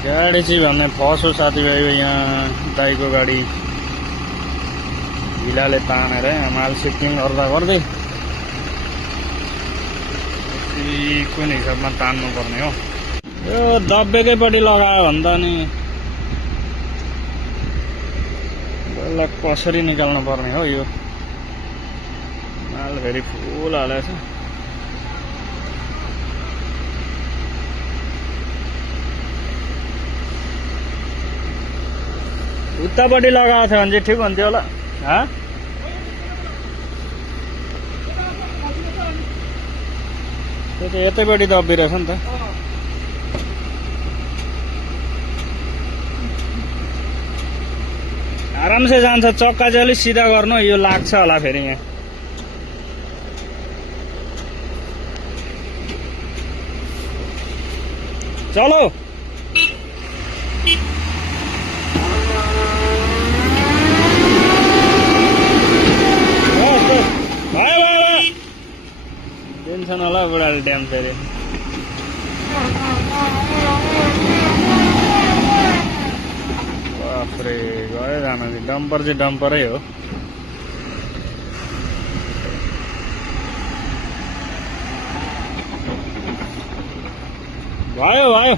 गाडी चाहिँ भन्ने फसो साथीभाइ यहाँ दाइको गाडी ढिलाले तानेर माल सिफ्टिङ गर्दा गर्दै कुन हिसाबमा तान्नु पर्ने हो। यो दब्बेकैपट्टि लगायो भन्दा नि यसलाई कसरी निकाल्नु पर्ने हो। यो माल फेरि फुल हालेछ। उतापट्टि लगाएको थियो भने चाहिँ ठिक हुन्थ्यो होला। त्यो त यतैपट्टि दबिरहेछ नि त। आरामसे जान्छ। चक्का चाहिँ अलिक सिधा गर्नु। यो लाग्छ होला फेरि यहाँ। चलो दिन्छन् होला बुढाले ड्याम फेरि। बाफ्रे गयो जान। डम्पर चाहिँ डम्परै हो। भयो भयो।